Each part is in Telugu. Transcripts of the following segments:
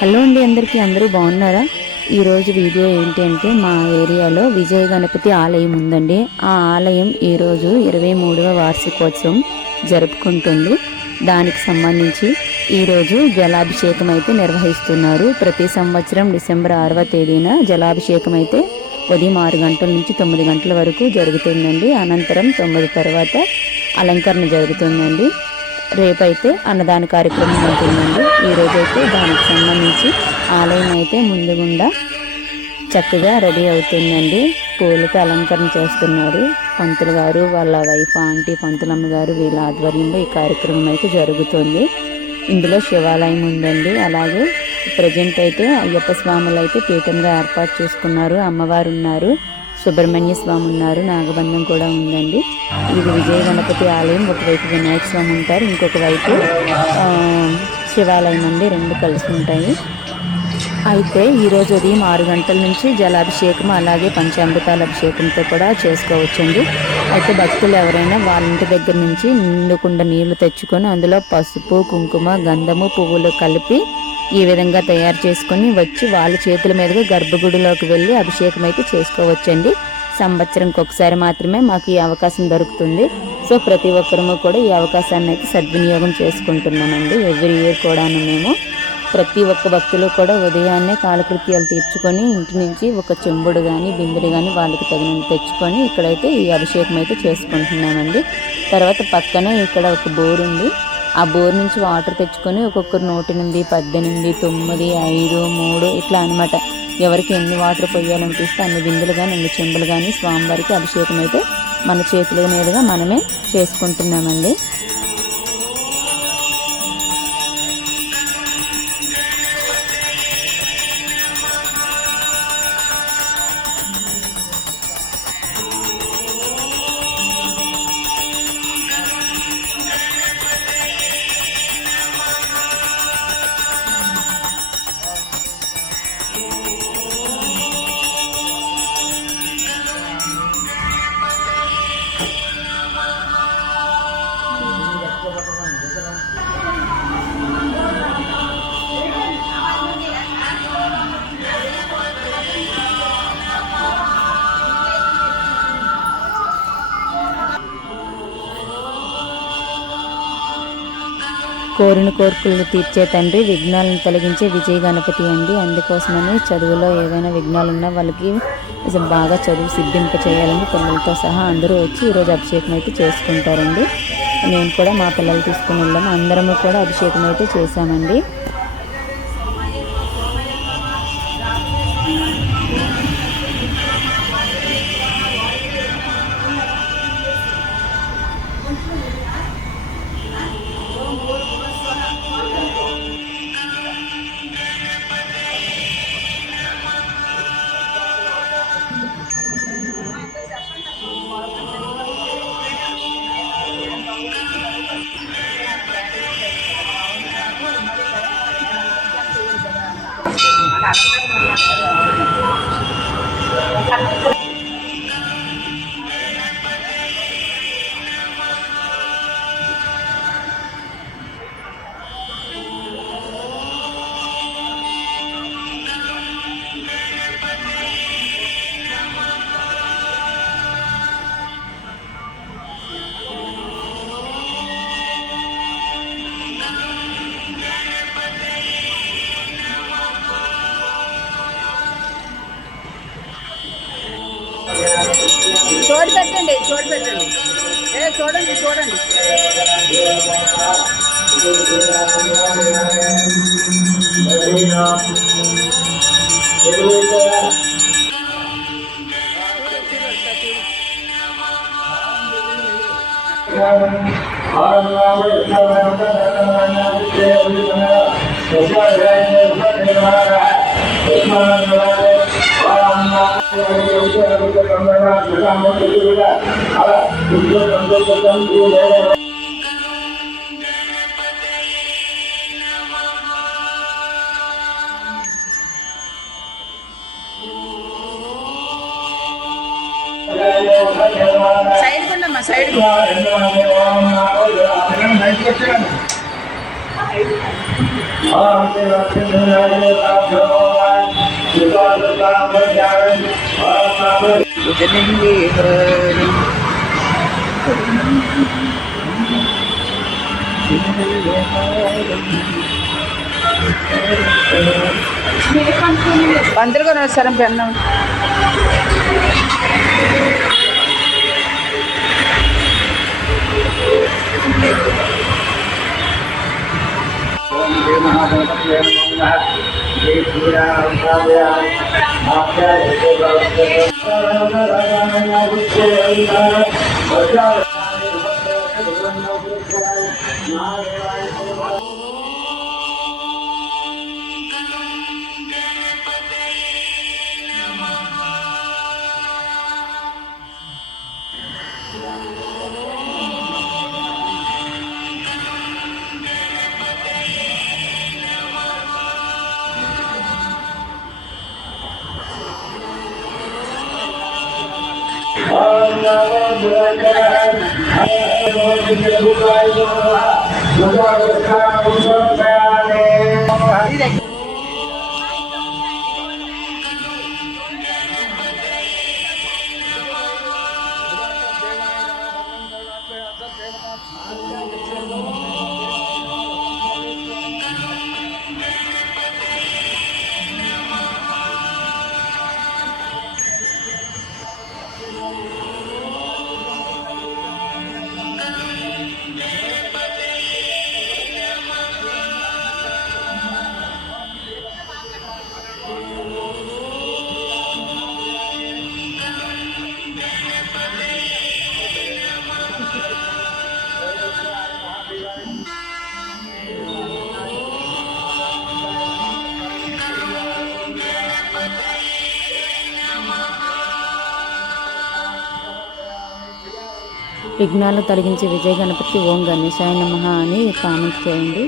హలో అండి, అందరూ బాగున్నారా? ఈరోజు వీడియో ఏంటి అంటే మా ఏరియాలో విజయ గణపతి ఆలయం ఉందండి. ఆ ఆలయం ఈరోజు 23వ వార్షికోత్సవం జరుపుకుంటుంది. దానికి సంబంధించి ఈరోజు జలాభిషేకం అయితే నిర్వహిస్తున్నారు. ప్రతి సంవత్సరం డిసెంబర్ 6వ తేదీన జలాభిషేకం అయితే ఉదయం 6 గంటల నుంచి 9 గంటల వరకు జరుగుతుందండి. అనంతరం 9 తర్వాత అలంకరణ జరుగుతుందండి. రేపైతే అన్నదాన కార్యక్రమం ఉంటుందండి. ఈరోజైతే దానికి సంబంధించి ఆలయం అయితే ముందుగుండా చక్కగా రెడీ అవుతుందండి. పూలతో అలంకరణ చేస్తున్నారు. పంతులు గారు వాళ్ళ వైఫ్ ఆంటీ పంతులమ్మ గారు వీళ్ళ ఆధ్వర్యంలో ఈ కార్యక్రమం అయితే జరుగుతుంది. ఇందులో శివాలయం ఉందండి. అలాగే ప్రజెంట్ అయితే అయ్యప్ప స్వాములు అయితే పీఠంగా ఏర్పాటు చేసుకున్నారు. అమ్మవారు ఉన్నారు, సుబ్రహ్మణ్య స్వామి ఉన్నారు, నాగబంధం కూడా ఉందండి. ఇది విజయ గణపతి ఆలయం. ఒకవైపు వినాయక స్వామి ఉంటారు, ఇంకొక వైపు శివాలయం అండి. రెండు కలిసి ఉంటాయి. అయితే ఈరోజు ఉదయం 6 గంటల నుంచి జలాభిషేకం అలాగే పంచామృతాల అభిషేకంతో కూడా చేసుకోవచ్చండి. అయితే భక్తులు ఎవరైనా వాళ్ళ ఇంటి దగ్గర నుంచి నిండుకుండా నీళ్లు తెచ్చుకొని అందులో పసుపు, కుంకుమ, గంధము, పువ్వులు కలిపి ఈ విధంగా తయారు చేసుకొని వచ్చి వాళ్ళ చేతుల మీదుగా గర్భగుడిలోకి వెళ్ళి అభిషేకం అయితే చేసుకోవచ్చండి. సంవత్సరంకి ఒకసారి మాత్రమే మాకు ఈ అవకాశం దొరుకుతుంది. సో ప్రతి ఒక్కరము కూడా ఈ అవకాశాన్ని అయితే సద్వినియోగం చేసుకుంటున్నామండి. ఎవ్రీ ఇయర్ కూడాను మేము ప్రతి ఒక్క భక్తులు కూడా ఉదయాన్నే కాలకృత్యాలు తీర్చుకొని ఇంటి నుంచి ఒక చెంబుడు కానీ బిందుడు కానీ వాళ్ళకి తగినంత తెచ్చుకొని ఇక్కడైతే ఈ అభిషేకం అయితే చేసుకుంటున్నామండి. తర్వాత పక్కనే ఇక్కడ ఒక బోర్ ఉంది. ఆ బోర్ నుంచి వాటర్ తెచ్చుకొని ఒక్కొక్కరు 108, 18, 9, 5, 3 ఇట్లా అనమాట. ఎవరికి ఎన్ని వాటర్ పోయాలనిపిస్తే అన్ని బిందులు కానీ అన్ని చెంబులు కానీ స్వామివారికి అభిషేకం అయితే మన చేతుల మీదుగా మనమే చేసుకుంటున్నామండి. కోరిన కోరికలు తీర్చే తండ్రి, విఘ్నాలను తొలగించే విజయ గణపతి అండి. అందుకోసమని చదువులో ఏవైనా విఘ్నాలు ఉన్నా వాళ్ళకి బాగా చదువు సిద్ధింప చేయాలని పిల్లలతో సహా అందరూ వచ్చి ఈరోజు అభిషేకం అయితే చేసుకుంటారండి. నేను కూడా మా పిల్లలు తీసుకుని వెళ్ళాము. అందరము కూడా అభిషేకం అయితే చేశామండి. చూడండి చూడండి. సైడ్ కొండమ్మా సైడ్ పంతులు గారు వచ్చారా పెన్నం విఘ్నాలు తొలగించే విజయ గణపతి ఓం గణేశాయ నమః అని కామెంట్ చేయండి.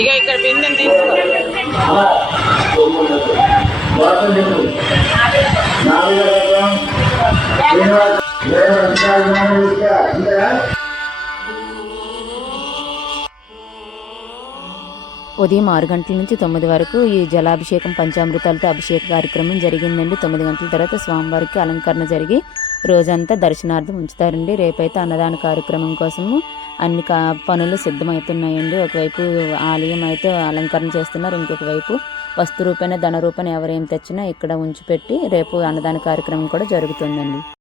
ఇక ఇక్కడ బిందెని తీసుకో. ఉదయం 6 గంటల నుంచి 9 వరకు ఈ జలాభిషేకం పంచామృతాలతో అభిషేక కార్యక్రమం జరిగిందండి. 9 గంటల తర్వాత స్వామివారికి అలంకరణ జరిగి రోజంతా దర్శనార్థం ఉంచుతారండి. రేపైతే అన్నదాన కార్యక్రమం కోసము అన్ని పనులు సిద్ధమవుతున్నాయండి. ఒకవైపు ఆలయం అయితే అలంకరణ చేస్తున్నారు, ఇంకొక వైపు వస్తు రూపేణ ధన రూపేణ ఎవరేం తెచ్చినా ఇక్కడ ఉంచిపెట్టి రేపు అన్నదాన కార్యక్రమం కూడా జరుగుతుందండి.